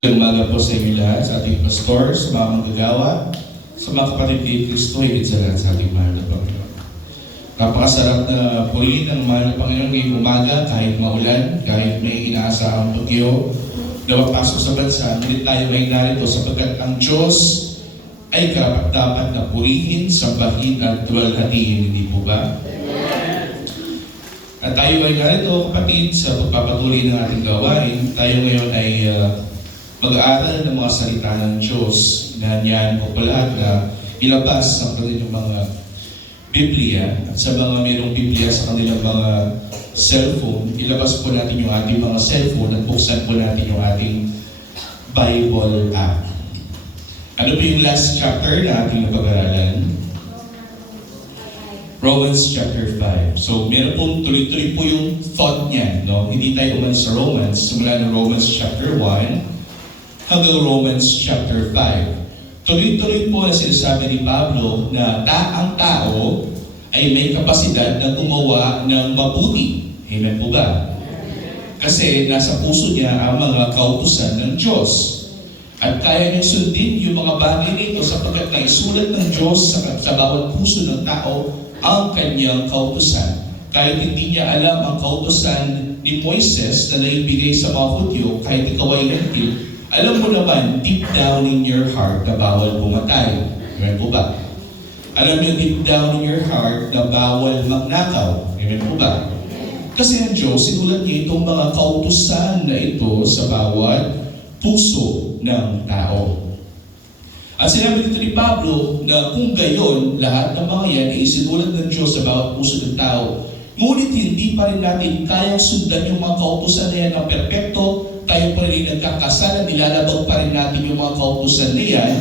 Umaga po sa inyo lahat, sa ating pastor, sa mga manggagawa, sa mga kapatid ni Kristo, higit sa lahat sa ating mahal na Panginoon. Napakasarap na purihin ng mahal na Panginoon ngayong umaga, kahit maulan, kahit may inaasahang bagyo na mapasok sa bansa, ngunit tayo ay narito sapagkat ang Diyos ay karapat-dapat na purihin, sambahin at tuwalhatiin, hindi po ba? At tayo ay narito, kapatid, sa pagpapatuloy ng ating gawain. Tayo ngayon ay mag-aaral ng mga salita ng Diyos na niyan po lahat na ilabas sa kanilang mga Biblia at sa mga mayroong Biblia sa kanilang mga cellphone, ilabas po natin yung ating mga cellphone at buksan po natin yung ating Bible app. Ano po yung last chapter na ating napag-aralan? Romans chapter 5. So, meron pong tuloy-tuloy po yung thought niya, no? Hindi tayo umalis sa Romans, simula ng Romans chapter 1 hanggang Romans chapter 5. Tuloy-tuloy po na sinasabi ni Pablo na ang tao ay may kapasidad na gumawa ng mabuti. Amen po ba? Kasi nasa puso niya ang mga kautusan ng Diyos. At kaya niyang sundin yung mga bagay nito sapagkat naisulat ng Diyos sa bawat puso ng tao ang kanyang kautusan. Kahit hindi niya alam ang kautusan ni Moises na naibigay sa mga Hudyo, kahit ikaw ay Gentil, alam mo naman, deep down in your heart na bawal pumatay. Amen po ba? Alam niyo deep down in your heart na bawal magnakaw. Amen po ba? Kasi ang Diyos, sinulat niya itong mga kautusan na ito sa bawat puso ng tao. At sinabi dito ni Pablo na kung gayon, lahat ng mga yan ay sinulat ng Diyos sa bawat puso ng tao. Ngunit hindi pa rin natin kayang sundan yung mga kautusan na yan ng perpekto. Tayo pa rin nagkakasala, nilalabag pa rin natin yung mga kautusan na yan.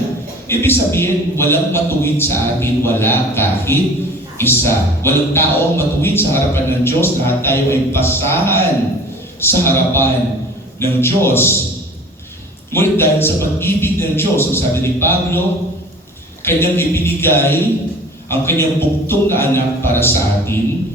Ibig sabihin, walang matuwid sa atin, wala kahit isa. Walang tao ang matuwid sa harapan ng Diyos, lahat tayo ay pasahan sa harapan ng Diyos. Ngunit dahil sa pag-ibig ng Diyos, ang sabi ni Pablo, kanyang ibinigay ang kanyang buktong na anak para sa atin,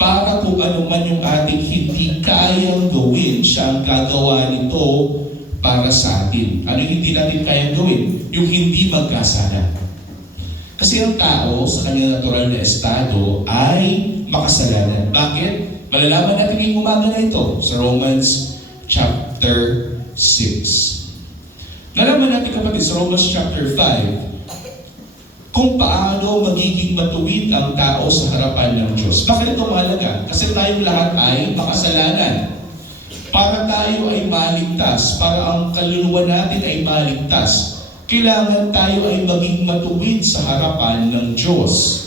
para kung ano man yung ating hindi kayang gawin, siya ang gagawa nito para sa atin. Ano yung hindi natin kayang gawin? Yung hindi magkasala. Kasi ang tao sa kanyang natural na estado ay makasalanan. Bakit? Malalaman natin yung umaga na ito sa Romans chapter 6. Nalaman natin kapatid sa Romans chapter 5 kung paano magiging matuwid ang tao sa harapan ng Diyos. Bakit ito mahalaga? Kasi tayong lahat ay makasalanan. Para tayo ay maligtas, para ang kaluluwa natin ay maligtas, kailangan tayo ay maging matuwid sa harapan ng Diyos.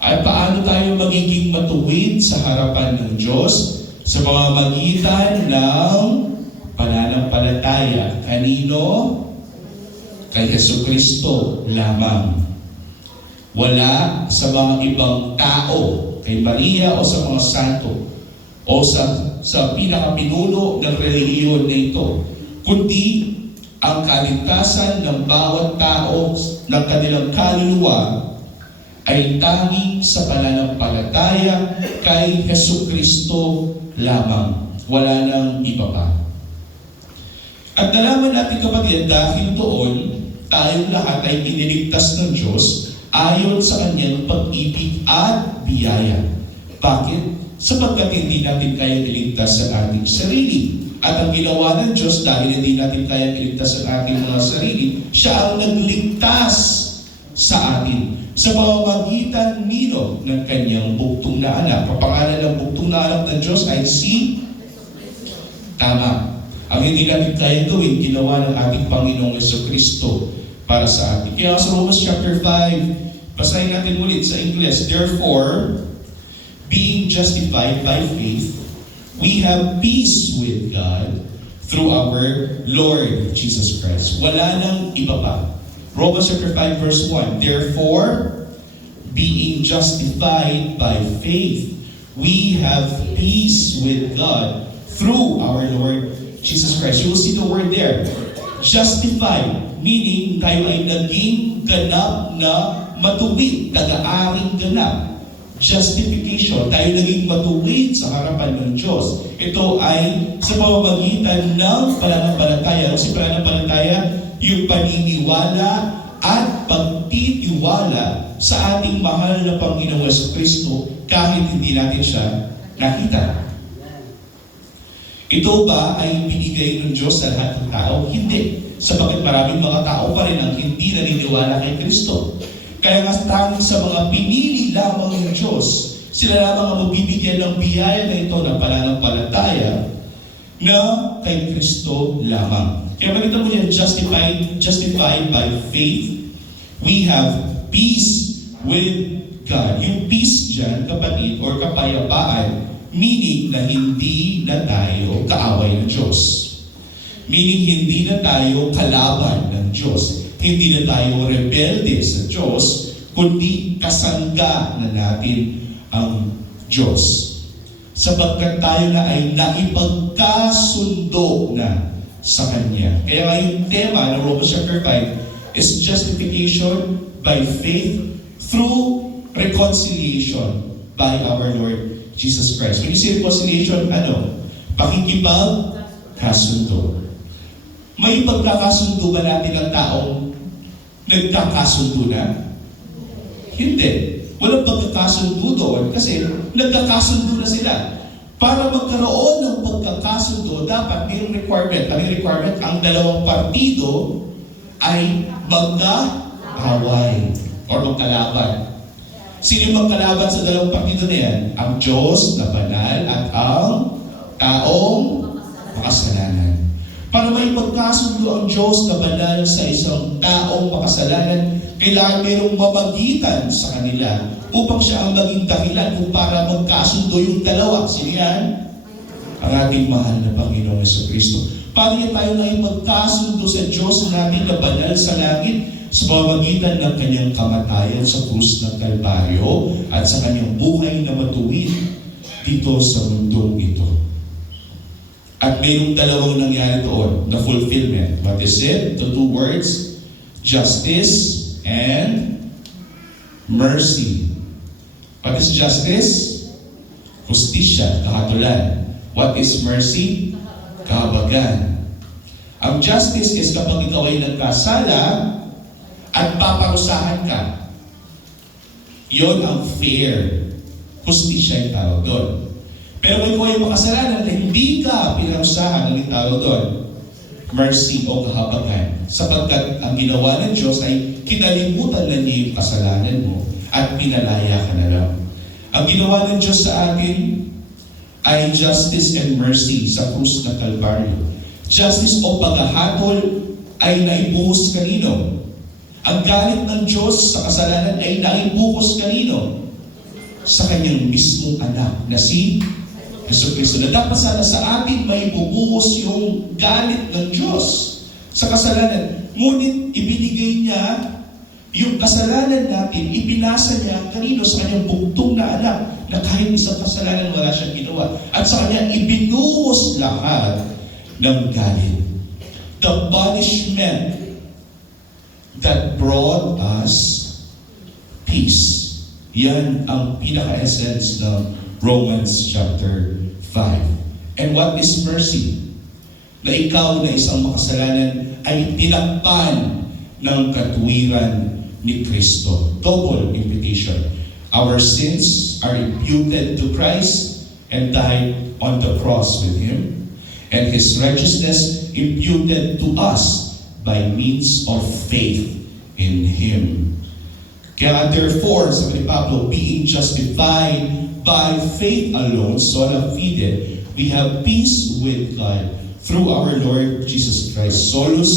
Ay paano tayo magiging matuwid sa harapan ng Diyos? Sa pamamagitan ng pananampalataya. Kanino? Kay Jesucristo lamang. Wala sa mga ibang tao, kay Maria o sa mga santo, o sa pinakapinuno ng relihiyon na ito, kundi ang kaligtasan ng bawat tao ng kanilang kaluluwa ay tanging sa pananampalataya kay Jesucristo lamang. Wala nang iba pa. At nalaman natin kapatid, dahil doon, tayong lahat ay iniligtas ng Diyos ayon sa kanyang pag-ibig at biyaya. Bakit? Sapagkat hindi natin kaya iligtas sa ating sarili. At ang ginawa ng Diyos dahil hindi natin kaya iligtas sa ating mga sarili, siya ang nagligtas sa atin. Sa pamamagitan nino ng kanyang buktong na anak. Kapangalan ng buktong na anak ng Diyos ay si Tama. Ang hindi natin kaya gawin, ginawa ng ating Panginoong Jesucristo para sa atin. Kaya sa Romans chapter 5, basahin natin ulit sa English. Therefore, being justified by faith, we have peace with God through our Lord Jesus Christ. Wala nang iba pa. Romans chapter 5 verse 1. Therefore, being justified by faith, we have peace with God through our Lord Jesus Christ. You will see the word there. Justified, meaning tayo ay naging ganap na matuwid, taga-aring ganap. justification, tayo naging matuwid sa harapan ng Diyos. Ito ay sa pamamagitan ng pananampalataya. Kasi pananampalataya, yung paniniwala at pagtitiwala sa ating mahal na Panginoong Kristo kahit hindi natin siya nakita. Ito ba ay binigay ng Diyos sa lahat ng tao? Hindi. Sapagkat maraming mga tao pa rin ang hindi naniniwala kay Kristo. Kaya nga tanging sa mga pinili lamang ng Diyos, sila lamang ang magbibigyan ng biyaya na ito ng pananampalataya na kay Kristo lamang. Kaya makita mo yan, justified by faith, we have peace with God. Yung peace dyan, kapatid, or kapayapaan, meaning na hindi na tayo kaaway ng Diyos. Meaning hindi na tayo kalaban ng Diyos. Hindi na tayo rebelde sa Diyos, kundi kasangga na natin ang Diyos. Sapagkat tayo na ay naipagkasundo na sa Kanya. Kaya nga yung tema ng Romans chapter 5 is justification by faith through reconciliation by our Lord Jesus Christ. When you say reconciliation, ano? Pakikipagkasundo. May pagkakasundo ba natin ng taong nagkakasundo na? Hindi. Walang pagkakasundo doon kasi nagkakasundo na sila. Para magkaroon ng pagkakasundo, dapat mayroong requirement. Ang requirement, ang dalawang partido ay magkaaway or magkalaban. Sino yung magkalaban sa dalawang partido na yan? Ang Diyos na banal at ang taong makasalanan. Para may pagkasundo ang Diyos na banal sa isang taong makasalanan, kailangan mayroong mamagitan sa kanila upang siya ang maging dahilan kung para magkasundo yung dalawa. Sino yan? Ang ating mahal na Panginoong Kristo. Paano niya tayo na ipagkasundo sa Diyos natin na banal sa langit sa pamamagitan ng kanyang kamatayan sa krus ng Kalbaryo at sa kanyang buhay na matuwid dito sa mundong ito. At mayroong dalawang nangyari doon, the fulfillment. What is it? The two words, justice and mercy. What is justice? Justisya, kahatulan. What is mercy? Kahabagan. Ang justice is kapag ikaw ay nagkasala at paparusahan ka. Yon ang fair. Justisya yung tawag doon. Pero kung ikaw ay makasalanan na hindi ka pinarusahan, ang tawag doon, mercy o kahabagan. Sapagkat ang ginawa ng Diyos ay kinalimutan na niya yung kasalanan mo at pinalaya ka na lang. Ang ginawa ng Diyos sa atin ay justice and mercy sa krus ng Kalbaryo. Justice o paghahatol ay naibuhos kanino? Ang galit ng Diyos sa kasalanan ay naibuhos kanino? Sa kanyang mismong anak na si Jesucristo. Na dapat sana sa atin may bubuhos yung galit ng Diyos sa kasalanan. Ngunit ibinigay niya yung kasalanan natin, ipinasa niya kanino? Sa kanyang bugtong na anak na kahit isang kasalanan wala siyang ginawa. At sa kanya ibinuhos lahat ng galit. The punishment that brought us peace. Yan ang pinaka-essence ng Romans chapter 5. And what is mercy? Na ikaw na isang makasalanan ay tinakpan ng katuwiran ni Kristo. Double imputation. Our sins are imputed to Christ and died on the cross with Him. And His righteousness imputed to us by means of faith in Him. Kaya therefore, sabi ni Pablo, being justified by faith alone, sola fide, we have peace with God through our Lord Jesus Christ, solus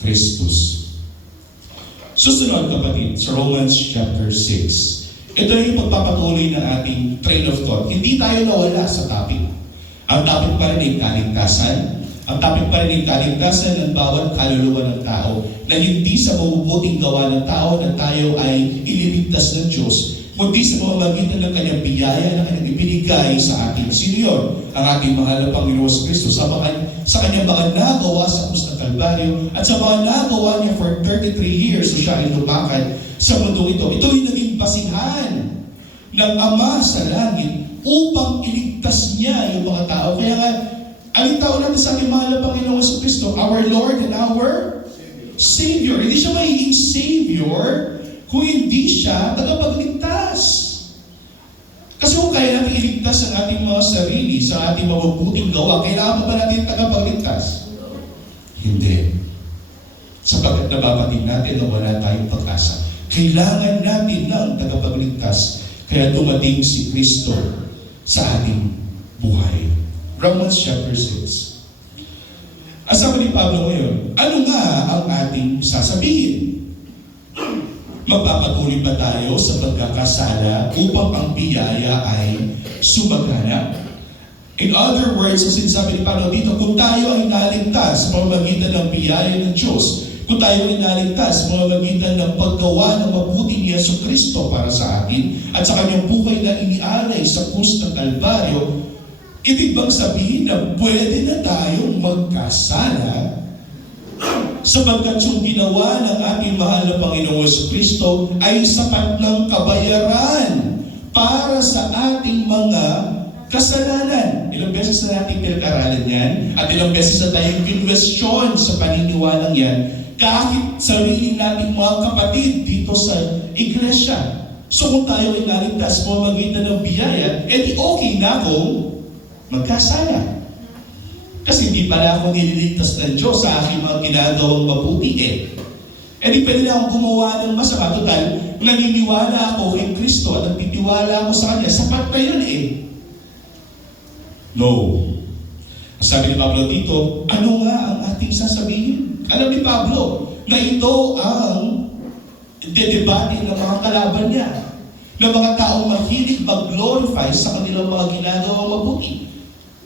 Christus. Susunod kapatid, sa Romans chapter 6. Ito yung pagpapatuloy ng ating train of thought. Hindi tayo nawala sa topic. Ang topic pa rin ay kaligtasan. Ang topic pa rin ay kaligtasan ng bawat kaluluwa ng tao na hindi sa mabubuting gawa ng tao na tayo ay ililigtas ng Diyos, kundi sa pamamagitan ng kanyang biyaya na kanyang ibinigay sa atin. Sino yun? Ang ating mahal na Panginoon Kristo sa kanyang mga nagawa sa krus ng Kalbaryo at sa mga nagawa niya for 33 years so siya ay lumakad sa mundo ito. Ito yung naging basihan ng Ama sa langit upang iligtas niya yung mga tao. Kaya nga, alin tao natin sa ating mahal na Panginoong Jesucristo, our Lord and our Savior. Hindi siya magiging Savior kung hindi siya tagapagligtas. Kasi kung kaya natin iligtas ang ating mga sarili sa ating mabubuting gawa, kailangan pa ba natin tagapagligtas? Hindi. Sapagkat nababating natin na wala tayong pag-asa. Kailangan natin ng tagapagligtas. Kaya dumating si Kristo sa ating buhay. Romans chapter 6. Ang sabi ni Pablo ngayon, ano nga ang ating sasabihin? Magpapatuloy ba tayo sa pagkakasala upang ang biyaya ay sumagana? In other words, ang sinasabi ni Pablo dito, kung tayo ay naligtas sa pamamagitan ng biyaya ng Diyos, kung tayo ay naligtas sa pamamagitan ng paggawa ng mabuti ni Jesucristo para sa atin at sa kanyang buhay na inialay sa krus ng Kalbaryo, ibig bang sabihin na pwede na tayong magkasala sapagkat yung ginawa ng ating mahal na Panginoong Jesucristo ay sapat ng kabayaran para sa ating mga kasalanan. Ilang beses na natin pinag-aralan yan at ilang beses na tayong kinwestiyon sa paniniwalang yan kahit sarili nating mga kapatid dito sa iglesia. So kung tayo ay naligtas po magitan ng biyaya, edi okay na akong magkasala. Kasi hindi pala ako nililigtas ng Diyos sa aking mga ginagawang mabuti Eh di pwede na akong gumawa ng masama. Total, naniniwala ako kay Kristo at nagtitiwala ako sa Kanya. Sapat pa yun No. Sabi ni Pablo dito, ano nga ang ating sasabihin? Alam ni Pablo na ito ang dedebate ng mga kalaban niya. Ng mga taong mahilig mag-glorify sa kanilang mga ginagawang mabuti.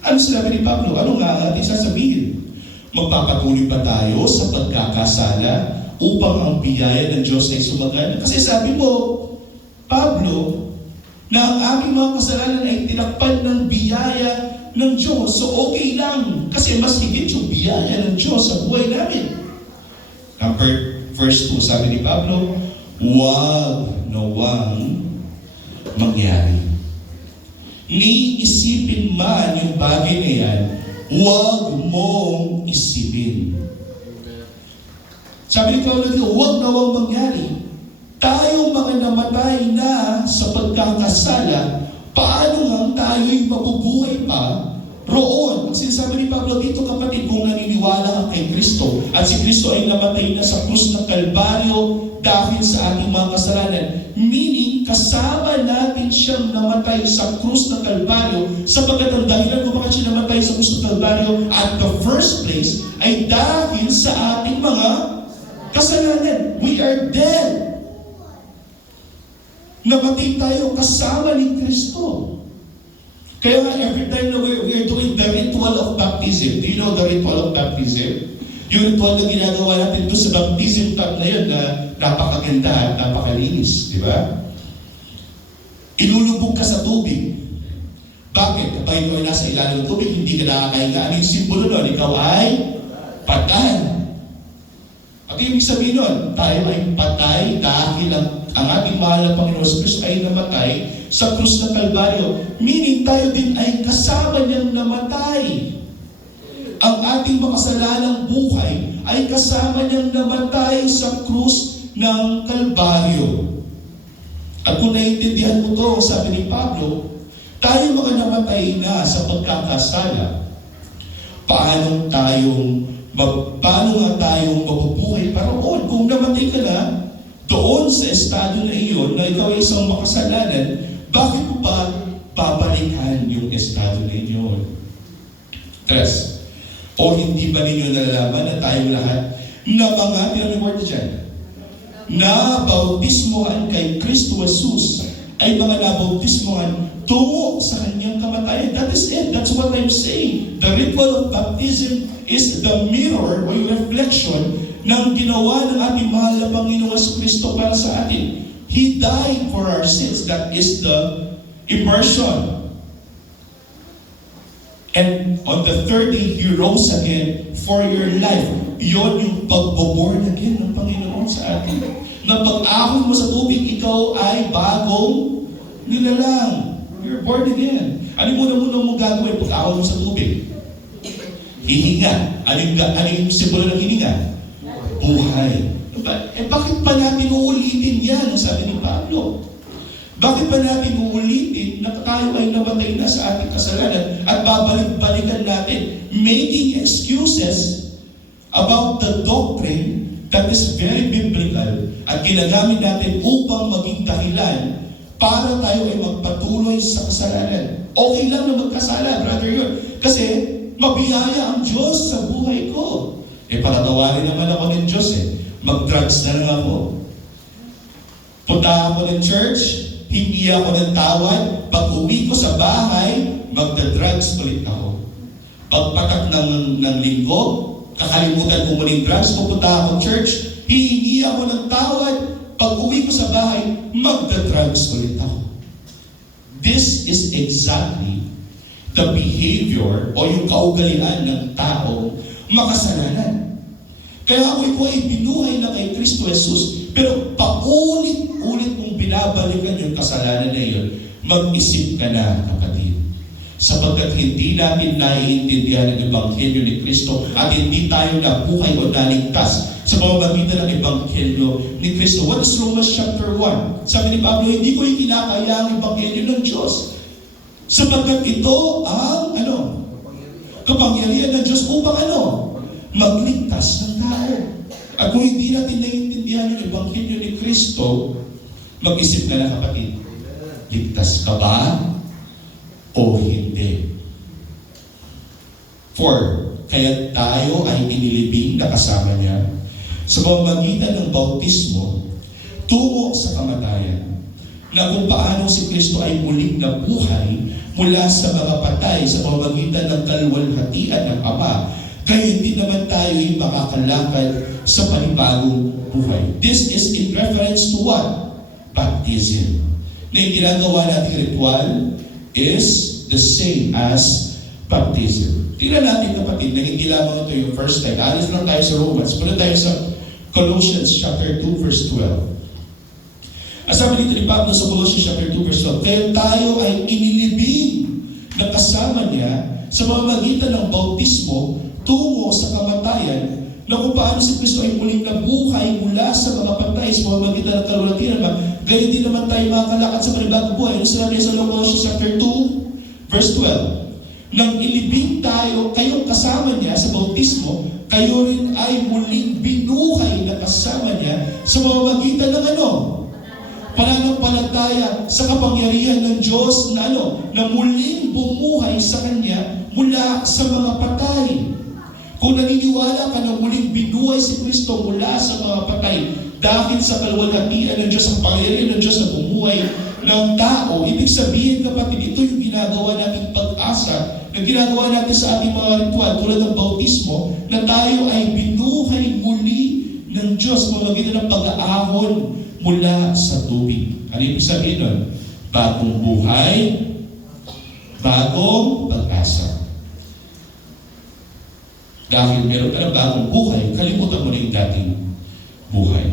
Ano sinabi ni Pablo? Ano nga ang ating sasabihin? Magpapatuloy ba tayo sa pagkakasala upang ang biyaya ng Diyos ay sumagana? Kasi sabi mo, Pablo, na ang aming mga kasalanan ay tinakpan ng biyaya ng Diyos. So okay lang, kasi mas higit yung biyaya ng Diyos sa buhay namin. Verse 2, sabi ni Pablo, huwag nawang mangyari. Ni isipin man yung bagay na yan, huwag mong isipin. Sabi ni Pablo dito, huwag nawang mangyari. Tayong mga namatay na sa pagkakasala, paano nga tayo'y mabubuhay pa roon? Ang sinasabi ni Pablo dito, kapatid, kung naniniwala ka kay Kristo at si Kristo ay namatay na sa krus ng Kalbaryo dahil sa ating mga kasalanan, meaning kasama natin siyang namatay sa krus ng Kalbaryo sapagkat ang dahilan kung bakit siya namatay sa krus ng Kalbaryo at the first place ay dahil sa ating mga kasalanan. We are dead. Namatay tayo kasama ni Kristo. Kaya nga, every time na we're doing the ritual of baptism, do you know the ritual of baptism? Yung ritual na ginagawa natin doon sa baptism time na yun na napakaganda at napakalinis, di ba? Ilulubog ka sa tubig. Bakit? Kapag ikaw ay nasa ilalim ng tubig, hindi ka nakakahinga. Ano yung simbolo nun? Ikaw ay patay. At ibig sabihin nun, tayo ay patay dahil ang ating mahal na Panginoon Kristo ay namatay sa krus ng Kalbaryo. Meaning tayo din ay kasama niyang namatay. Ang ating makasalanang buhay ay kasama niyang namatay sa krus ng Kalbaryo. At kung naiintindihan mo to, sabi ni Pablo, tayo mga namatay na sa pagkakasala, paano nga tayong mabubuhay para roon? Kung namatay ka na, doon sa estado na iyon, na ikaw ay isang makasalanan, bakit mo pa babalikan yung estado na iyon? 3. O hindi ba ninyo nalalaman na tayong lahat na mga, pinag-word na dyan, na bautismohan kay Kristo Jesus ay mga nabautismohan tungo sa kanyang kamatayan. That is it. That's what I'm saying. The ritual of baptism is the mirror o yung reflection ng ginawa ng ating mahal na Panginoon Kristo para sa atin. He died for our sins. That is the immersion. And on the third day, He rose again for your life. Iyon yung pagbo-born again ng Panginoon sa atin. Na pag-ahon mo sa tubig, ikaw ay bagong Nilalang. You're born again. Ano muna mo gagawin pag ahon mo sa tubig? Hihinga. Ano yung simbolo ng hininga? Buhay. Bakit pa natin uulitin yan? Sabi ni Pablo. Bakit pa natin uulitin na tayo ay namatay na sa ating kasalanan at babalik-balikan natin, making excuses about the doctrine that is very biblical at ginagamit natin upang maging dahilan para tayo ay magpatuloy sa kasalanan. Okay lang na magkasala, brother yun. Kasi mabiyaya ang Diyos sa buhay ko. Pakatawarin naman ako ng Diyos Mag-drugs na lang ako. Punta ako ng church, hingi ako ng tawad, pag uwi ko sa bahay, magda-drugs ulit ako. Pagpatak ng linggo, kakalimutan ko muna yung drugs, pupunta akong church, hihingi ako ng tawad, pag uwi ko sa bahay, magda-drugs ulit ako. This is exactly the behavior o yung kaugalian ng tao makasalanan. Kaya ako ay binuhay na kay Kristo Jesus, pero paulit-ulit mong binabalikan yung kasalanan na yun, mag-isip ka na, kapatid. Sapagkat hindi natin naiintindihan ang Ebanghelyo ni Kristo at hindi tayo nabuhay o naligtas sa pamamagitan ng Ebanghelyo ni Kristo. What is Romans chapter 1? Sabi ni Pablo, hindi ko ikinakaya ang Ebanghelyo ng Diyos. Sapagkat ito ang kapangyarihan ng Diyos upang magligtas ng tao. At kung hindi natin naiintindihan ang Ebanghelyo ni Kristo, mag-isip ka na, kapatid. Ligtas ka ba o hindi? 4. Kaya tayo ay inilibing na kasama niya sa pamamagitan ng bautismo tungo sa kamatayan, na kung paano si Kristo ay muling nabuhay mula sa mga patay sa pamamagitan ng kaluwalhatian ng Ama, kaya hindi naman tayo ay makakalakad sa panibagong buhay. This is in reference to what? Baptism. Na yung ginagawa nating ritual is the same as baptism. Tingnan natin, kapatid, naging lamang ito yung first time. Alis lang tayo sa Romans. Punta tayo sa Colossians chapter 2 verse 12. Ang sabi dito ni Pablo sa Colossians chapter 2 verse 12, kaya tayo ay inilibing na kasama niya sa pamamagitan ng bautismo tungo sa kamatayan, na kung paano si Kristo ay muling nabuhay mula sa mga patay sa pamamagitan ng kaluwalhatian, gayon din naman tayo makakalakad sa panibagong buhay. Ano sinabi sa Colossians chapter 2 verse 12? Nang ilibing tayo, kayong kasama niya sa bautismo, kayo rin ay muling binuhay na kasama niya sa pamamagitan ng pananampalataya sa kapangyarihan ng Diyos na na muling bumuhay sa Kanya mula sa mga patay. Kung naniniwala ka na muling binuhay si Kristo mula sa mga patay dahil sa kaluwalhatian ng Diyos, ang pangyarihan ng Diyos na bumuhay ng tao, ibig sabihin, kapatid, ito yung ginagawa nating pag-asa, na ginagawa natin sa ating mga ritual tulad ng bautismo, na tayo ay binuhay muli ng Diyos pamamagitan ng pag-aahon mula sa tubig. Ano ibig sabihin nun? Bagong buhay, bagong pag-asa. Dahil meron ka ng bagong buhay, kalimutan mo na yung dating buhay.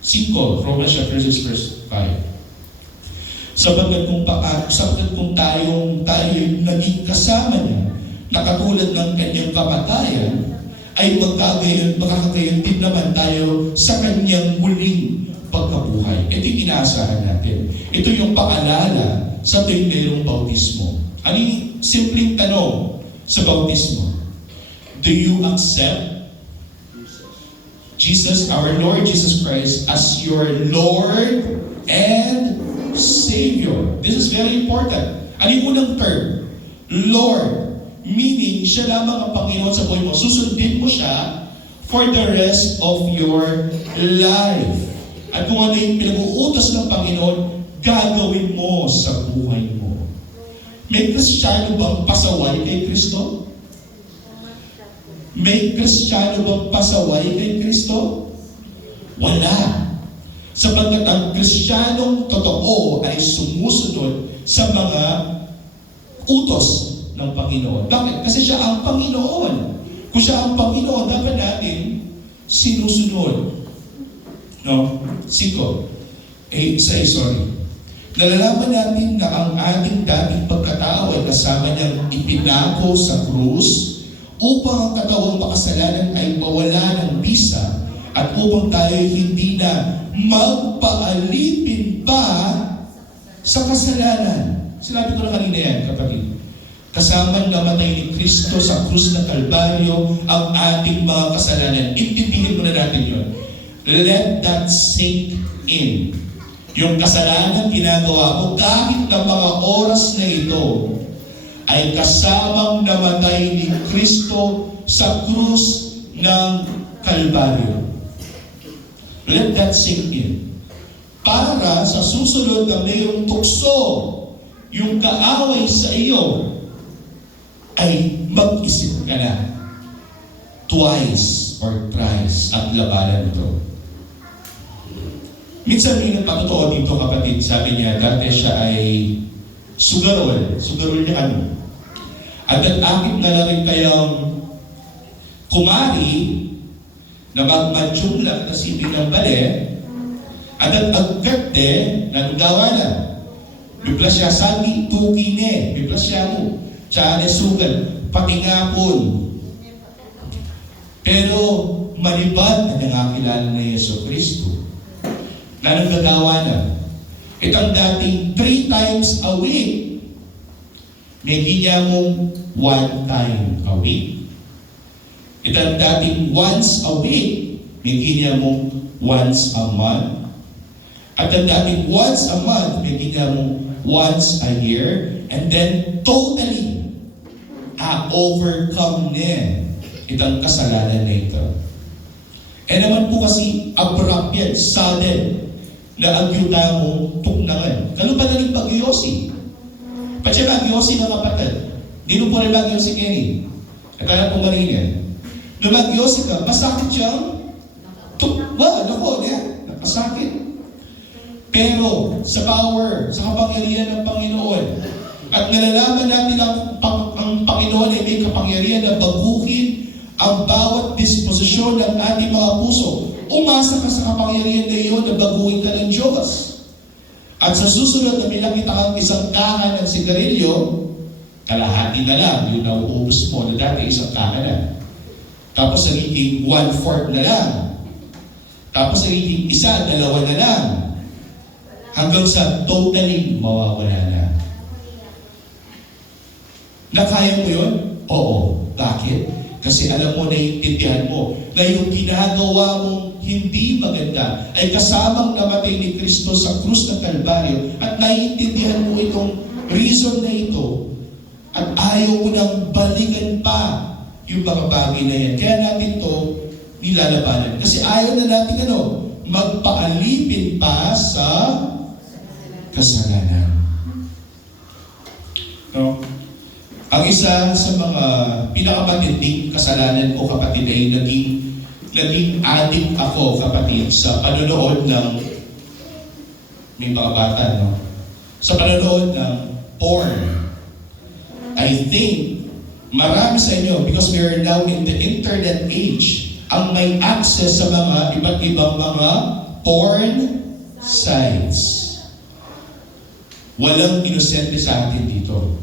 5, Romans chapter 6 verse 5. Sapagkat kung tayo naging kasama niya, na katulad ng kanyang kamatayan, ay makakagayon din naman tayo sa kanyang muling pagkabuhay. Ito yung inaasahan natin. Ito yung paalala sa tuwing mayroong bautismo. Ano yung simpleng tanong sa bautismo? Do you accept Jesus, our Lord Jesus Christ, as your Lord and Savior? This is very important. Ano yung unang term? Lord. Meaning, siya lamang ang Panginoon sa buhay mo. Susundin mo siya for the rest of your life. At kung ano yung pinag-uutos ng Panginoon, gagawin mo sa buhay mo. May Kristiyano bang pasaway kay Kristo? May Kristiyano bang pasaway kay Kristo? Wala. Sapagkat ang Kristiyanong totoo ay sumusunod sa mga utos ng Panginoon. Bakit? Kasi siya ang Panginoon. Kung siya ang Panginoon, dapat natin sinusunod. No? 5. Nalalaman natin na ang ating dating pagkatao ay kasama niyang ipinako sa krus upang ang katawang makasalanan ay mawala ng bisa at upang tayo hindi na magpaalipin pa sa kasalanan. Sinabi ko na kanina yan, kapatid. Kasamang namatay ni Kristo sa krus ng Kalbaryo ang ating mga kasalanan. Intindihin mo na natin yun. Let that sink in. Yung kasalanan ginagawa mo kahit na mga oras na ito ay kasamang namatay ni Kristo sa krus ng Kalbaryo. Let that sink in. Para sa susunod na mayroong tukso, yung kaaway sa iyo, ay mag-isip ka na twice or thrice at labanan ito. Minsan may nagpatotoo dito, kapatid. Sabi niya, dati siya ay sugarol. Sugarol niya ano? At akit na rin kayang kumari na magmadyong lang na sibig ng bale at agad na lugawa na. Bibla siya sabi, tukine. Bibla siya mo. Tsaka sugal. Pati nga po. Pero malibad na nangakilala na Yeso Kristo na naggagawa na. Itong dating 3 times a week, may ginya mong 1 time a week. Itong dating once a week, may ginya mong once a month. At ang dating once a month, may ginya mong once a year. And then totally overcome na itong kasalanan na ito. Eh naman po kasi abrupt yan, sudden, na agyuta mong tuknangan. Kalupa na rin pag-yosi. Pati mag-yosi ng kapatid. Di mo po rin mag-yosi Kenny. Kaya po marin yan. Nung mag-yosi ka, masakit siyang nako, nakasakit. Pero sa power, sa kapangyarihan ng Panginoon, at nalalaman natin ang Panginoon ay may kapangyarihan na baguhin ang bawat disposisyon ng ating mga puso. Umasa ka sa kapangyarihan na iyon na baguhin ka ng Diyos. At sa susunod na may nakita kang isang kahan ng sigarilyo, kalahati na lang yung nauubos mo na dati isang kahan na. Tapos nagiging 1/4 na lang. Tapos nagiging 1, 2 na lang. Hanggang sa totally mawawala na. Nakaya mo yun? Oo. Bakit? Kasi alam mo, naiintindihan mo na yung ginagawa mong hindi maganda ay kasamang namatay ni Kristo sa krus ng Kalbaryo at naiintindihan mo itong reason na ito at ayaw mo nang balikan pa yung mga bagay na yan. Kaya natin to nilalabanan. Kasi ayaw na natin magpaalipin pa sa kasalanan. No? Ang isa sa mga pinakamatinding kasalanan ko, kapatid, ay naging addict ako, kapatid, sa panonood ng may mga bata, no? Sa panonood ng porn. I think marami sa inyo, because we are now in the internet age, ang may access sa mga iba't ibang mga porn sites. Walang inosente sa atin dito.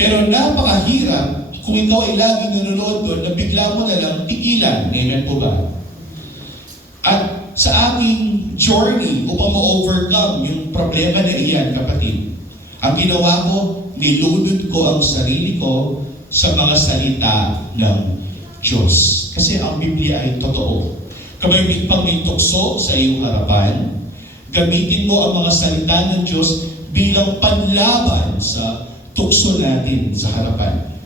Pero napakahirap kung ikaw ay laging nanonood doon na bigla mo na lang tigilan. Amen po ba? At sa aking journey upang ma-overcome yung problema na iyan, kapatid, ang ginawa ko, nilunod ko ang sarili ko sa mga salita ng Diyos. Kasi ang Biblia ay totoo. Kapag pang may tukso sa iyong harapan, gamitin mo ang mga salita ng Diyos bilang panlaban sa tukso natin sa harapan.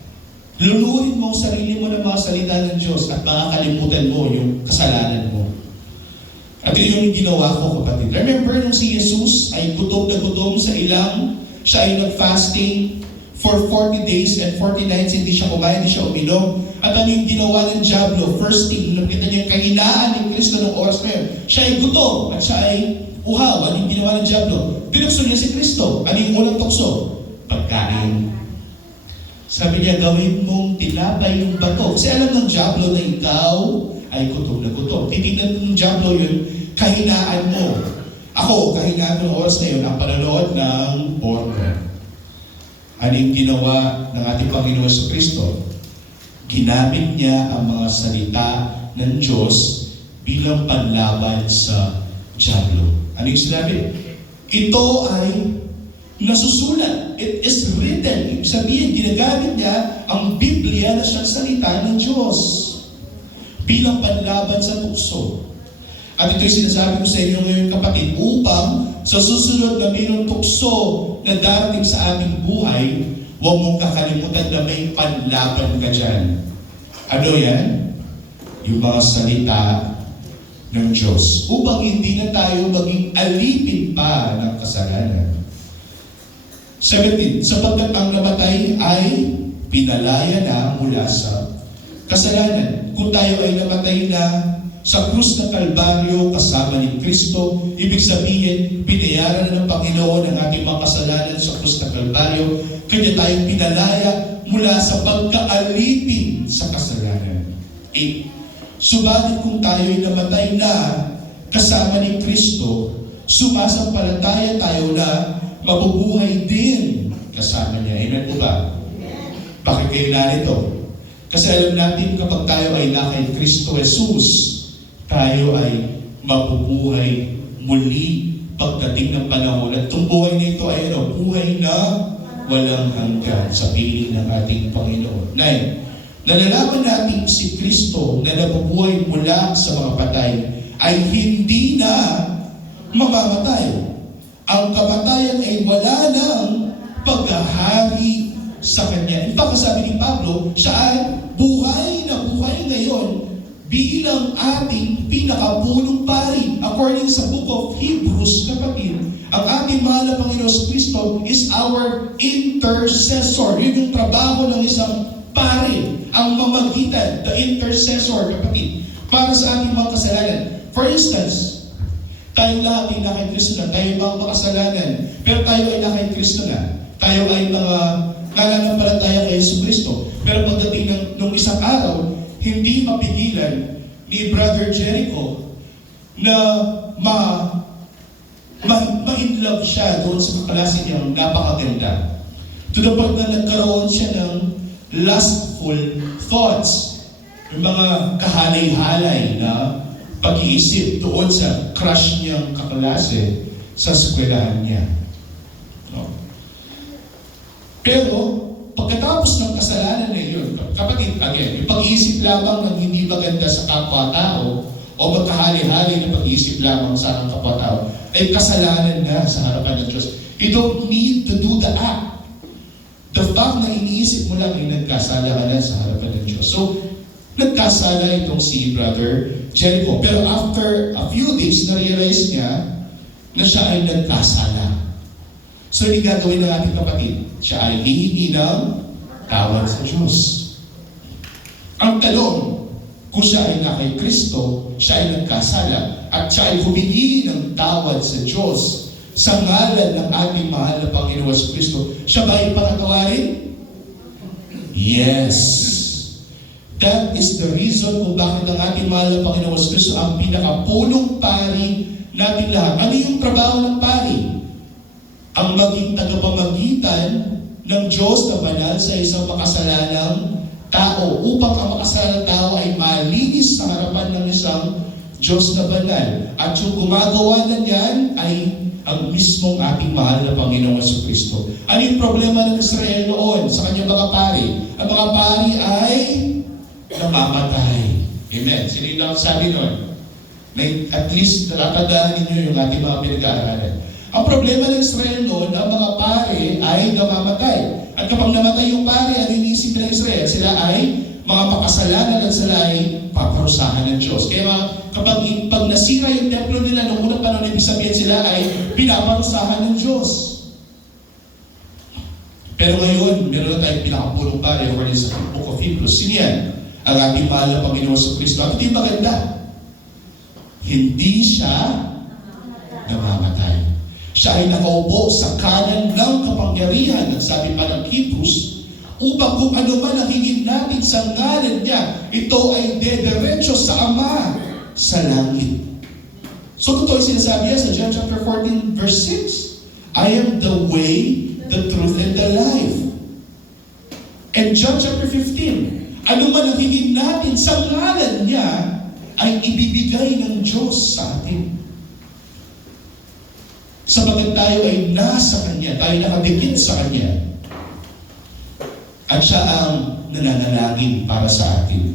Luluhin mo ang sarili mo ng mga salita ng Diyos at makakalimutan mo yung kasalanan mo. At yun yung ginawa ko, kapatid. Remember nung si Jesus ay gutom na gutom sa ilang, siya ay nag-fasting for 40 days and 40 nights, hindi siya kumain, hindi siya uminom. At ano yung ginawa ng Diablo? First thing, nakita niya yung kahinaan ni Kristo ng oras na yun. Siya ay gutom at siya ay uhaw. Ano yung ginawa ng Diablo? Binukso niya si Kristo. Ano yung unang tukso? Pagkain. Sabi niya, gawin mong tinapay yung bato. Kasi alam ng Diablo na ikaw ay gutom na gutom. Titignan ng Diablo yun, kahinaan mo. Ako, kahinaan ng oras na yun, ang panonood ng porno. Ano yung ginawa ng ating Panginoon sa Kristo? Ginamit niya ang mga salita ng Diyos bilang panlaban sa dyablo. Ano yung sinabi? Ito ay nasusulat. It is written. Ibig sabihin, ginagamit niya ang Biblia na siyang salita ng Diyos bilang panlaban sa tukso. At ito'y sinasabi ko sa inyo ngayon, kapatid, upang sa susunod na mayroong tukso na darating sa aming buhay, huwag mong kakalimutan na may panlaban ka dyan. Ano yan? Yung mga salita ng Diyos. Upang hindi na tayo maging alipin pa ng kasalanan. 17. Sapagkat ang namatay ay pinalaya na mula sa kasalanan. Kung tayo ay namatay na sa krus ng Kalbaryo kasama ni Kristo, ibig sabihin, binayaran na ng Panginoon ang ating mga kasalanan sa krus ng Kalbaryo, kanya tayong pinalaya mula sa pagkaalipin sa kasalanan. 8. Subalit kung tayo'y namatay na kasama ni Kristo, sumasampalataya tayo na mabubuhay din kasama niya. Amen po ba? Bakit kayo narito? Kasi alam natin kapag tayo ay na kay Kristo Jesus, tayo ay mabubuhay muli pagdating ng panahon. At itong buhay na ito ay buhay na walang hanggan sa piling ng ating Panginoon. 9. Nalalaman natin si Kristo na nabubuhay mula sa mga patay ay hindi na mamamatay. Ang kamatayan ay wala ng paghahari sa Kanya. In fact, sabi ni Pablo, siya ay buhay na buhay ngayon bilang ating pinakapunong pari. According sa book of Hebrews, kapatid, ang ating mahal na Panginoon Kristo is our intercessor. Yun yung trabaho ng isang pari, ang mamagitan, the intercessor, kapatid, para sa ating mga kasalanan. For instance, tayo lahat ay na kay Kristo na, tayo mga makasalanan, pero tayo ay na kay Kristo na. Tayo ay mga nananampalataya kay Yesu Kristo. Pero pagdating ng isang araw, hindi mapigilan ni Brother Jericho na ma-inlove siya doon sa kaklase niyang napakaganda. To the point na nagkaroon siya ng lustful thoughts. Yung mga kahalay-halay na pag-iisip doon sa crush niyang kaklase sa eskwelahan niya. No? Pero, pagkatapos ng kasalanan na yun, kapatid, again, yung pag-iisip lamang ng hindi maganda sa kapwa-tao o magkahali-hali na pag-iisip lamang sa aking kapwa-tao ay kasalanan na sa harapan ng Diyos. You don't need to do the act. The fact na iniisip mo lang ay nagkasala ka na sa harapan ng Diyos. So, nagkasala itong si Brother Jericho. Pero after a few days, na-realize niya na siya ay nagkasala. So, hindi gagawin ng ating kapatid. Siya ay hihingi ng tawad sa Diyos. Ang tanong, kung siya ay na kay Kristo, siya ay nagkasala, at siya ay humingi ng tawad sa Diyos sa ngalan ng ating mahal na Panginoon Kristo, siya ba ay patatawarin? Yes. That is the reason kung bakit ang ating mahal na Panginoon Kristo ang pinakapunong pari natin lahat. Ano yung trabaho ng pari? Ang maging tagapamagitan ng Diyos na banal sa isang makasalanang tao upang ang makasalanang tao ay malinis sa harapan ng isang Diyos na banal. At yung gumagawa na niyan ay ang mismong ating mahal na Panginoong Kristo. Ano yung problema ng Israel noon sa kanyang mga pari? Ang mga pari ay namamatay. Amen. Sino yung nakasabi noon? At least natatandaan ninyo yung ating mga pinag-aaralan. Ang problema ng Israel noon, ang mga pare ay namamatay. At kapag namatay yung pare, ano iniisip ng Israel? Sila ay mga makasalanan at sila ay paparusahan ng Diyos. Kaya kapag pag nasira yung templo nila noong unang panahon, ibig sabihin sila ay pinaparusahan ng Diyos. Pero ngayon, meron na tayong pinakapulong pare according sa book of Hebrews. Sino yan? Ang ating mahal na Panginoon sa Kristo. At ito yung maganda. Hindi siya namamatay. Siya ay nakaupo sa kanan ng kapangyarihan, at sabi pa ng Hebrews, upang kung ano man ang hingin natin sa ngalan niya, ito ay dederecho sa Ama sa langit. So totoo yung sinasabi niya sa John chapter 14 verse 6. I am the way, the truth, and the life. And John chapter 15, ano man ang hingin natin sa ngalan niya, ay ibibigay ng Diyos sa atin. Sapagat tayo ay nasa Kanya, tayo nakadikit sa Kanya. At siya ang nananalangin para sa atin.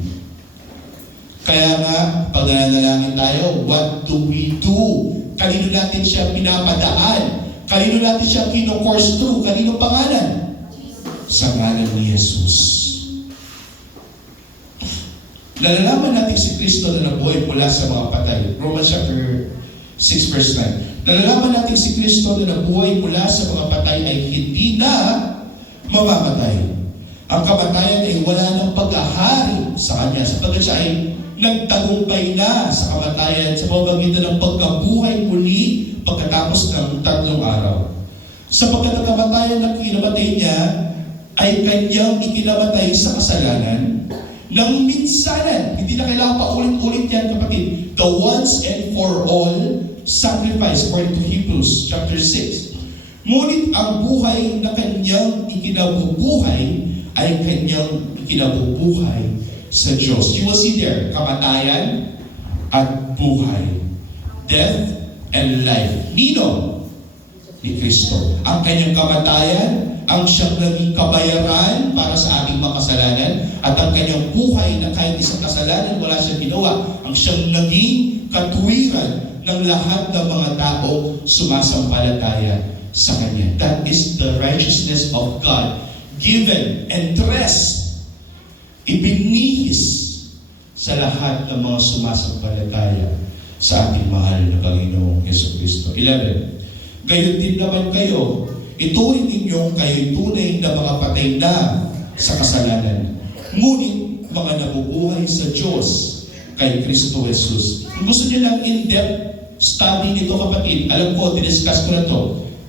Kaya nga, pag nananalangin tayo, what do we do? Kanino natin siya pinapadaan? Kanino natin siya kino-course through? Kanino pangalan? Sa ngalan ni Jesus. Nalalaman natin si Kristo na nabuhay mula sa mga patay. Romans chapter 6 verse 9. Nalalaman natin si Kristo na nabuhay mula sa mga patay ay hindi na mamamatay. Ang kamatayan ay wala ng pag-ahari sa Kanya sapagkat siya ay nagtagumpay na sa kamatayan sa pamamagitan ng pagkabuhay muli pagkatapos ng 3 araw. Sapagkat ang kamatayan na kinamatay niya ay Kanyang ikinamatay sa kasalanan ng minsanan. Hindi na kailangan pa ulit-ulit yan, kapatid. The once and for all sacrifice, according to Hebrews chapter 6. Ngunit ang buhay na Kanyang ikinabubuhay ay Kanyang ikinabubuhay sa Diyos. You will see there, kamatayan at buhay. Death and life. Nino? Ni Kristo. Ang Kanyang kamatayan, ang siyang naging kabayaran para sa ating mga kasalanan, at ang Kanyang buhay na kahit isang kasalanan wala siyang ginawa, ang siyang naging katuwiran ng lahat ng mga tao sumasampalataya sa Kanya. That is the righteousness of God given and ibinihis sa lahat ng mga sumasampalataya sa ating mahal na Panginoong Jesucristo. 11. Gayon din naman kayo, ituring ninyong kayo'y tunay na mga patay na sa kasalanan. Ngunit mga nabubuhay sa Diyos kay Kristo Jesus. Kung gusto niyo ng in-depth study nito, kapatid, alam ko, diniscuss ko na to.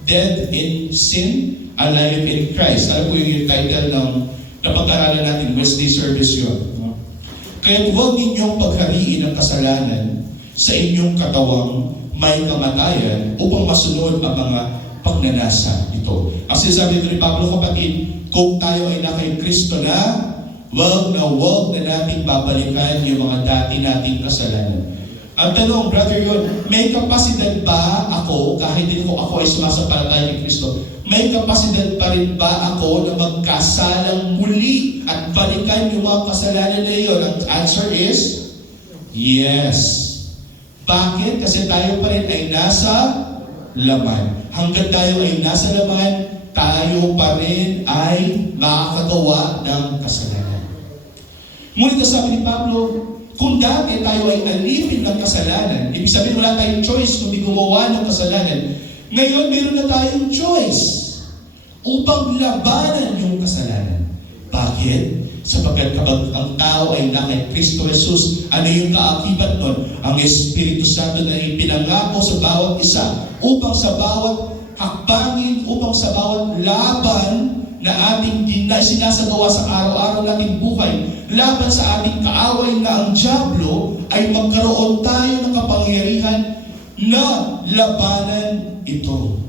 Dead in sin, alive in Christ. Alam ko yung title ng napag-aralan natin, Wednesday service yun. No? Kaya huwag ninyong paghariin ang kasalanan sa inyong katawang may kamatayan upang masunod ang mga pagnanasa nito. Ang sinasabi ni Pablo, kapatid, kung tayo ay naka Kristo na, wag na natin babalikan yung mga dati nating kasalanan. Ang tanong, brother yun, may kapasidad ba ako, kahit din kung ako ay sumasampalataya kay Kristo, may kapasidad pa rin ba ako na magkasalang muli at balikan yung mga kasalanan na yun? Ang answer is, yes. Bakit? Kasi tayo pa rin ay nasa laman. Hanggang tayo ay nasa laman, tayo pa rin ay makakagawa ng kasalanan. Ngunit sabi ni Pablo, kung dati tayo ay alipin ng kasalanan, ibig sabihin wala tayong choice kung di gumawa ng kasalanan. Ngayon, meron na tayong choice upang labanan yung kasalanan. Bakit? Sapagkat kapag ang tao ay naka Kristo Jesus, ano yung kaakibat nun? Ang Espiritu Santo na ipinangako sa bawat isa upang sa bawat hakbangin, upang sa bawat laban na ating sinasagawa sa araw-araw nating buhay, laban sa ating kaaway na ang dyablo, ay magkaroon tayo ng kapangyarihan na labanan ito.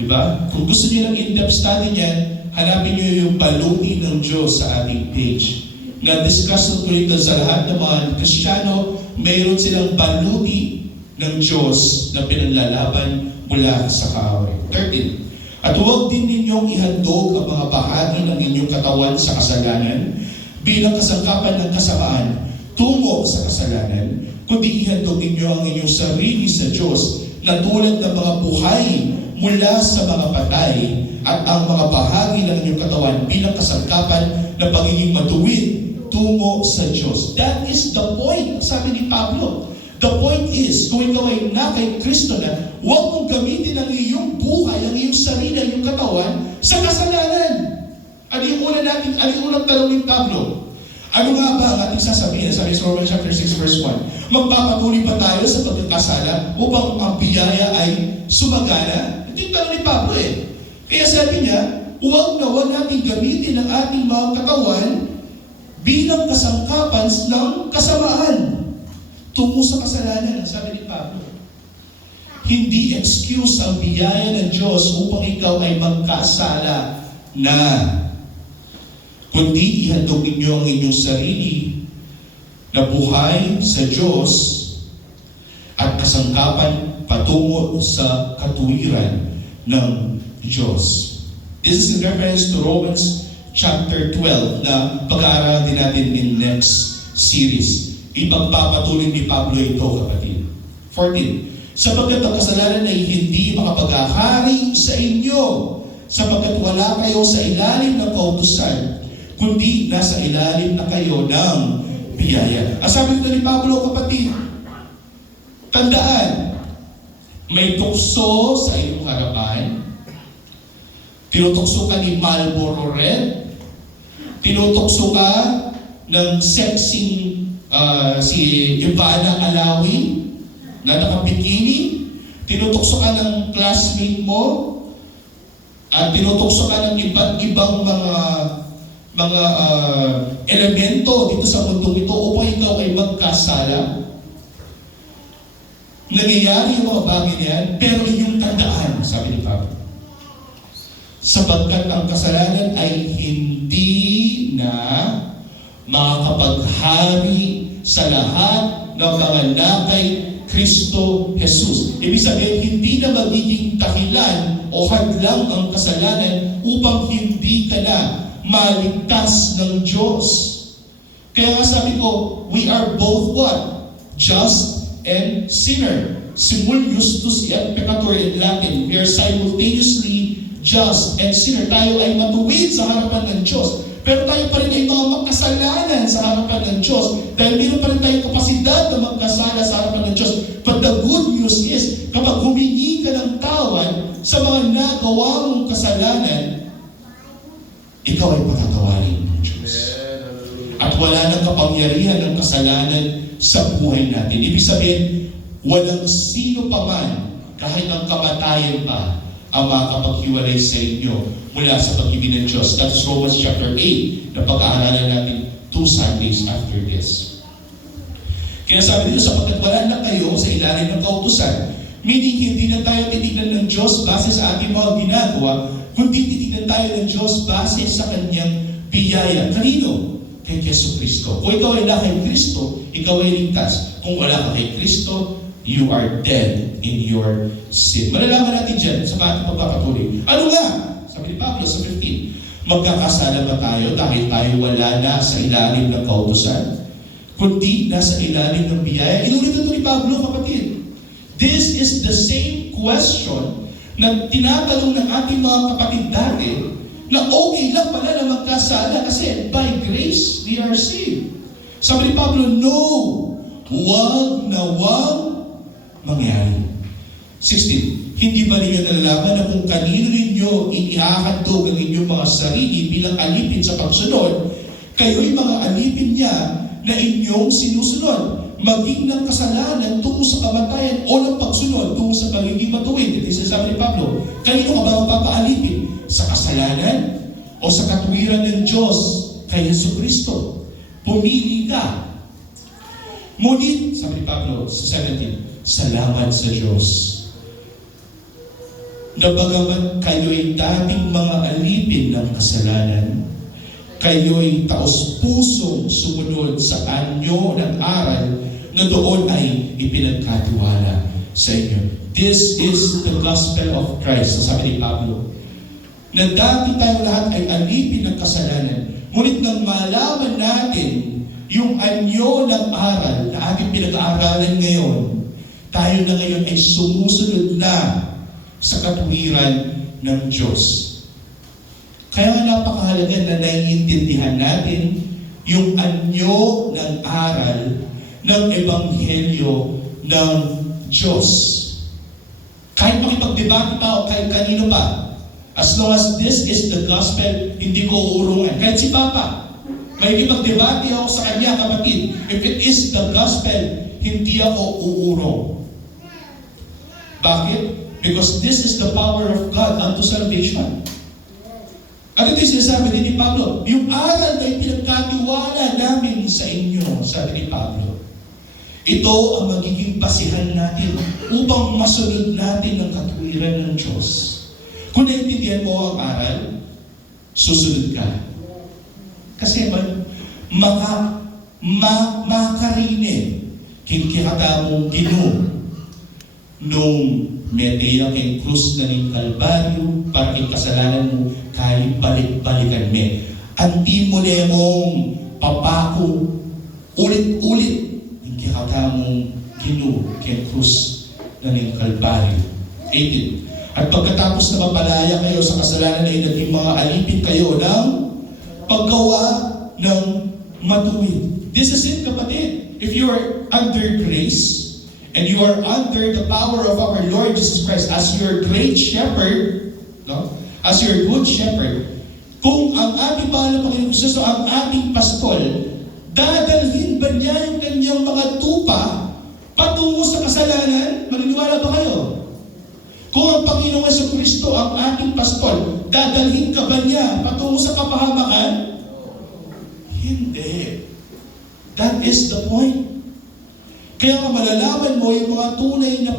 Diba? Kung gusto niyo ng in-depth study niyan, hanapin niyo yung baluti ng Diyos sa ating page. Na-discuss ko ito sa lahat ng mga Kristiyano, mayroon silang baluti ng Diyos na pinanlalaban mula sa kaaway. 13. At huwag din ninyong ihandog ang mga bahagi ng inyong katawan sa kasalanan bilang kasangkapan ng kasamaan tungo sa kasalanan, kundi ihandog ninyo ang inyong sarili sa Diyos na tulad ng mga buhay mula sa mga patay at ang mga bahagi ng inyong katawan bilang kasangkapan ng pagiging matuwid tungo sa Diyos. That is the point, sabi ni Pablo. The point is, kung ikaw ay na kay Kristo na, huwag mong gamitin ang iyong buhay, ang iyong sarili, ang iyong katawan sa kasalanan. Ano yung unang tanong ni Pablo? Ano nga ba ang ating sasabihin? Sabi sa Romans chapter 6 verse 1, magpapatuloy ba tayo sa pagkakasala upang ang biyaya ay sumagana? Ito yung tanong ni Pablo eh. Kaya sabi niya, huwag natin gamitin ang ating mga katawan bilang kasangkapan ng kasamaan tungo tungo sa kasalanan, sabi ni Pablo. Hindi excuse ang biyaya ng Diyos upang ikaw ay magkasala na. Kundi ihandog ninyo ang inyong sarili na buhay sa Diyos at kasangkapan patungo sa katuwiran ng Diyos. This is in reference to Romans chapter 12 na pag-aaralan din natin in next series. Ipagpapatuloy ni Pablo ito, kapatid. 14. Sapagkat ang kasalanan ay hindi makapaghahari sa inyo, sapagkat wala kayo sa ilalim ng kautusan, kundi nasa ilalim na kayo ng biyaya. Ang sabi nito ni Pablo, kapatid, tandaan, may tukso sa iyong harapan. Tinutukso ka ni Marlboro Red. Tinutukso ka ng sexing si Ivana Alawi na nakabikini. Tinutukso ka ng classmate mo. At tinutukso ka ng iba't ibang mga elemento dito sa mundong ito upang ikaw ay magkasala. Nangyayari yung mga bagay niyan, pero inyong tandaan, sabi ni Pablo, sapagkat ang kasalanan ay hindi na makakapaghari sa lahat ng mga nakay Kristo Jesus. Ibig sabihin, hindi na magiging dahilan o hadlang ang kasalanan upang hindi ka na maligtas ng Diyos. Kaya nga sabi ko, we are both what? Just and sinner. Simul justus et peccator in Latin. We are simultaneously just and sinner. Tayo ay matuwid sa harapan ng Diyos. Pero tayo pa rin ay mga magkasalanan sa harapan ng Diyos. Dahil meron pa rin tayong kapasidad na magkasala sa harapan ng Diyos. But the good news is, kapag humingi ka ng tawad sa mga nagawa mong kasalanan, ikaw ay patatawarin ng Diyos. At wala nang kapangyarihan ng kasalanan sa buhay natin. Ibig sabihin, walang sino pa man, kahit ang kamatayan pa, ang makakapaghiwalay sa inyo mula sa pag-ibig ng Diyos. That's Romans chapter 8 na pag-aaralan natin 2 Sundays after this. Kaya sabi dito, sapagkat wala na kayo sa ilalim ng kautusan, meaning hindi na tayo titignan ng Diyos base sa ating mga ginagawa, kundi titignan tayo ng Diyos base sa Kanyang biyaya. Kanino? Kay Yesu Kristo. Kung ikaw ay na kay Kristo, ikaw ay ligtas. Kung wala ka kay Kristo, you are dead in your sin. Malalaman natin dyan sa ating pagpapatuloy. Ano nga? Sabi ni Pablo sa 15, magkakasala ba tayo dahil tayo wala na sa ilalim ng kautusan? Kundi nasa ilalim ng biyaya. Inulit ito ni Pablo, kapatid. This is the same question na tinatanong ng ating mga kapatid dati, na okay lang pala na magkasala kasi by grace we are saved. Sabi ni Pablo, no, wag na wag mangyari. 16. Hindi ba ninyo nalalaman na kung kanino ninyo inihahandog ang inyong mga sarili bilang alipin sa pagsunod, kayo'y mga alipin niya na inyong sinusunod, maging ng kasalanan tungo sa kamatayan o ng pagsunod tungo sa pagiging matuwid. Ito yung sabi ni Pablo, kanino ka ba magpapaalipin? Sa kasalanan o sa katuwiran ng Diyos kay Yesu Kristo? Pumili ka. Ngunit, sabi ni Pablo sa 17, salamat sa Diyos na bagamat kayo'y dating mga alipin ng kasalanan, kayo'y taos-pusong sumunod sa anyo ng aral na doon ay ipinagkatiwala sa inyo. This is the gospel of Christ, sabi ni Pablo. Na dati tayo lahat ay alipin ng kasalanan. Ngunit nang malaman natin yung anyo ng aral na ating pinag-aaralan ngayon, tayo na ngayon ay sumusunod na sa katuwiran ng Diyos. Kaya nga napakahalaga na naiintindihan natin yung anyo ng aral ng Ebanghelyo ng Diyos. Kahit makipagdebate pa o kahit kanino pa, as long as this is the gospel, hindi ko uurungan. Kahit si Papa, may ipagdebate ako sa kanya, kapatid. If it is the gospel, hindi ako uurong. Bakit? Because this is the power of God unto salvation. At ito yung sinasabi din ni Pablo, yung aral na ipinagkatiwala namin sa inyo, sabi ni Pablo, Ito ang magiging basihan natin upang masunod natin ang katwiran ng Diyos. Kung naintindihan mo ang aral, susunod ka. Kasi makarinin kinkikata mong Ginoo nung meteya king krus na ning Kalbaryo para king kasalanan mo kahit balik-balikan me. Anti mo mong papako ulit-ulit kinkikata mong Ginoo king krus na ning Kalbaryo. 18. At pagkatapos na mapalaya kayo sa kasalanan ay naging mga alipin kayo ng paggawa ng matuwid. This is it, kapatid. If you are under grace, and you are under the power of our Lord Jesus Christ as your great shepherd, no? As your good shepherd, kung ang ating mahal na Panginoon Kristo ang ating pastol, dadalhin ba niya yung kanyang mga tupa patungo sa kasalanan? Maniniwala ba kayo? Kung ang Panginoong Kristo ang ating pastol, dadalhin ka ba niya patungo sa kapahamakan? Hindi. That is the point. Kaya nga malalaman mo yung mga tunay na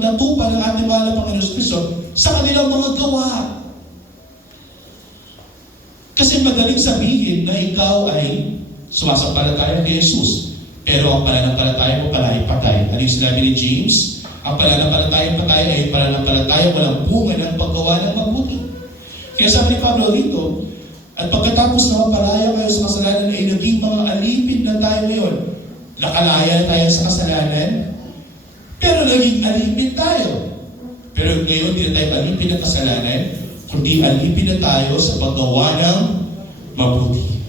natupa ng ating mahal na Panginoon Kristo sa kanilang mga gawa. Kasi madaling sabihin na ikaw ay sumasampalataya kay Jesus. Pero ang pananampalataya mo pala ay patay. Ano yung sinabi ni James? Ang pananampalataya patay ay pananampalataya walang bunga ng paggawa ng mabuti. Kaya sabi ni Pablo rito, at pagkatapos na mapalaya kayo sa kasalanan ay naging mga alipin na tayo ngayon. Nakalaya tayo sa kasalanan, pero naging alipin tayo. Pero ngayon, hindi na tayo alipin ng kasalanan, kundi alipin na tayo sa paggawa ng mabuti.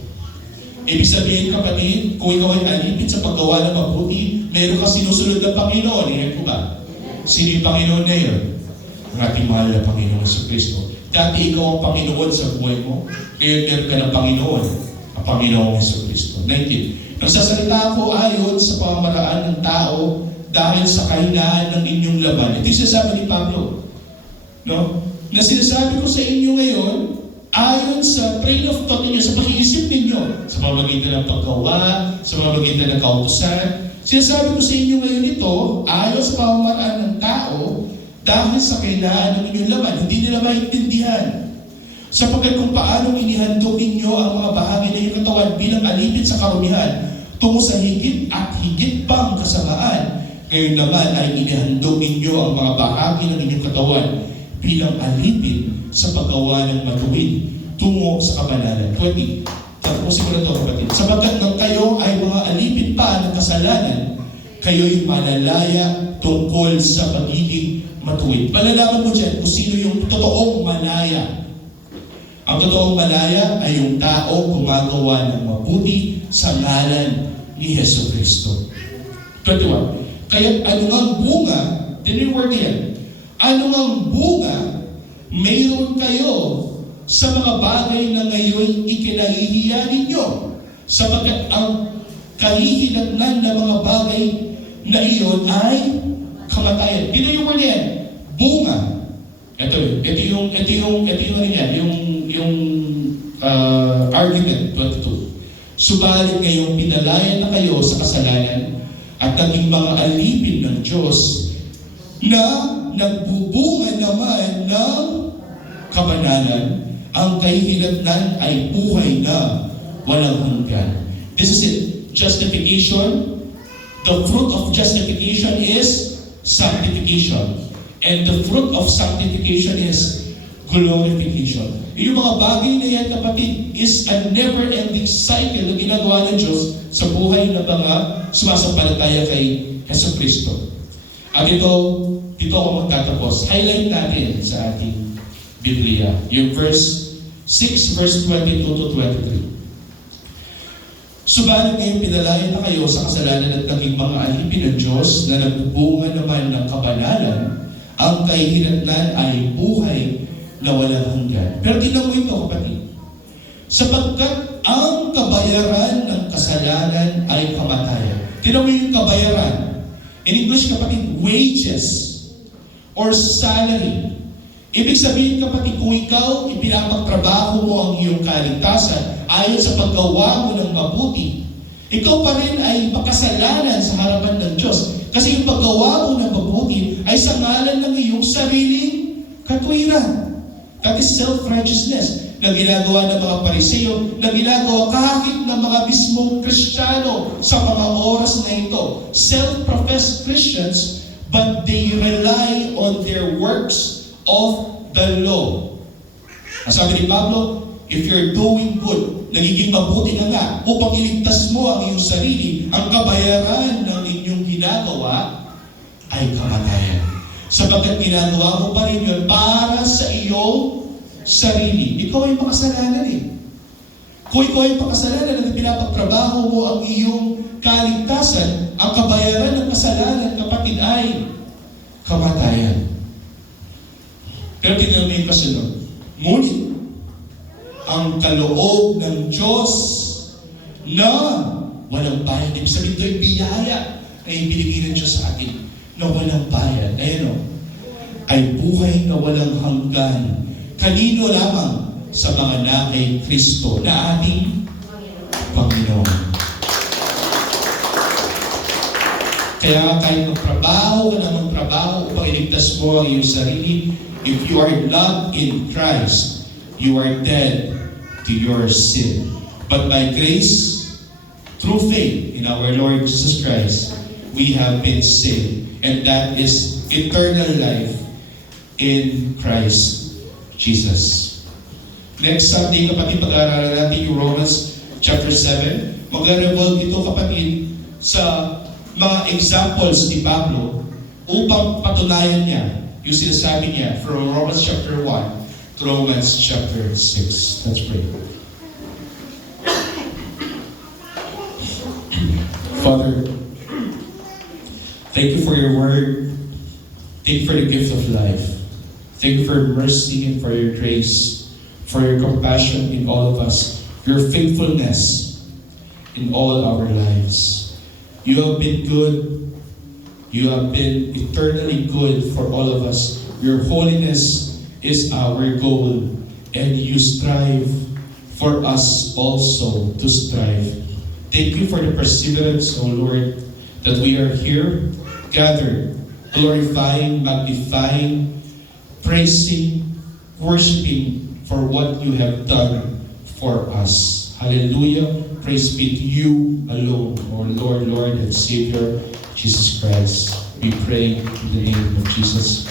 Ibig sabihin, kapatid, kung ikaw ay alipin sa paggawa ng mabuti, meron ka sinusunod ng Panginoon. Iyan ko ba? Sino yung Panginoon na yun? Ang ating mahal na Panginoon sa Kristo. Dati ikaw ang Panginoon sa buhay mo, ngayon meron ka ng Panginoon, ang Panginoong Hesus Kristo. 19. Nagsasalita ako ayon sa pamamaraan ng tao dahil sa kahinaan ng inyong laman. Ito yung sinasabi ni Pablo. No? Na sinasabi ko sa inyo ngayon, ayon sa train of thought ninyo, sa pag-iisip ninyo, sa pamamagitan ng paggawa, sa pamamagitan ng kautusan. Sinasabi ko sa inyo ngayon ito, ayon sa pamamaraan ng tao, dahil sa kahinaan ng inyong laman. Hindi nila maintindihan. Sapagkat kung paano inihandog ninyo ang mga bahagi ng iyong katawan bilang alipin sa karumihan, tungo sa higit at higit pang kasamaan, ngayon naman ay inihandog ninyo ang mga bahagi ng inyong katawan bilang alipin sa paggawa ng matuwid tungo sa kabanalan. 20. Tapusin ko na ito, kapatid. Sapagkat nang kayo ay mga alipin pa ng kasalanan, kayo'y malalaya tungkol sa pagiging matuwid. Malalaman mo dyan kung sino yung totoong malaya. Ang totoong malaya ay yung tao gumagawa ng mabuti sa ngalan ni Hesus Kristo. 21. Kaya ano ngang bunga, dinreword yan, ano ngang bunga mayroon kayo sa mga bagay na ngayon ikinahihiya ninyo, sapagkat ang kahihinatnan ng mga bagay na iyon ay kamatayan. Dito yung word yan, bunga. Ito yung argument 22. Subalit ngayong pinalaya na kayo sa kasalanan at naging mga alipin ng Diyos na nagbubunga naman ng kabanalan, ang kahihinatnan ay buhay na walang hanggan. This is it. Justification. The fruit of justification is sanctification. And the fruit of sanctification is glorification. Yung mga bagay na yan, kapatid, is a never-ending cycle na ginagawa ng Diyos sa buhay ng mga sumasampalataya kay Hesus Kristo. At dito ako magtatapos. Highlight natin sa ating Biblia, yung verse 6, verse 22 to 23. Subalit ngayong pinalaya na kayo sa kasalanan at naging mga alipin ng Diyos na nagbubunga naman ng kabanalan, ang kahihinatnan ay buhay na walang hanggan. Pero tingnan mo ito, kapatid. Sapagkat ang kabayaran ng kasalanan ay kamatayan. Tingnan mo yung kabayaran. In English, kapatid, wages or salary. Ibig sabihin, kapatid, kung ikaw ipinapagtrabaho mo ang iyong kaligtasan ayon sa paggawa mo ng mabuti, ikaw pa rin ay makasalanan sa harapan ng Kasi yung paggawa mo ng mabuti ay sa ngalan ng iyong sariling katwiran. That is self-righteousness na ginagawa ng mga Pariseo, na ginagawa kahit ng mga mismong Kristiyano sa mga oras na ito. Self-professed Christians, but they rely on their works of the law. Ang sabi ni Pablo, if you're doing good, nagiging mabuti na nga, upang iligtas mo ang iyong sarili, ang kabayaran ng inyong ginagawa ay kamatayan. Sapagkat ginagawa mo pa rin yun para sa iyong sarili. Ikaw ay makasalanan eh. Kung ikaw ay makasalanan at pinapagtrabaho mo ang iyong kaligtasan, ang kabayaran ng kasalanan, kapatid, ay kamatayan. Pero tingnan mo yung kasunod. Ngunit, ang kaloob ng Diyos na walang bayad. Ibig sabihin ito ay biyaya na ibinigay ng Diyos sa atin na walang bayad. Ayan o. Ay buhay na walang hanggan. Kanino lamang? Sa mga na kay Kristo na ating Panginoon. Kaya kahit magtrabaho ka na magtrabaho upang iligtas mo ang iyong sarili, if you are not in Christ, you are dead to your sin. But by grace, through faith in our Lord Jesus Christ, we have been saved. And that is eternal life in Christ Jesus. Next Sunday, kapatid, pag-aaralan natin yung Romans chapter 7. Mag-revolve ito, kapatid, sa mga examples ni Pablo upang patunayan niya yung sinasabi niya from Romans chapter 1 to Romans chapter 6. Let's pray. Father, thank you for your word. Thank you for the gift of life. Thank you for your mercy and for your grace, for your compassion in all of us, your faithfulness in all our lives. You have been good. You have been eternally good for all of us. Your holiness is our goal, and you strive for us also to strive. Thank you for the perseverance, O Lord, that we are here, gathered, glorifying, magnifying, praising, worshiping for what you have done for us. Hallelujah. Praise be to you alone, our Lord and Savior, Jesus Christ. We pray in the name of Jesus.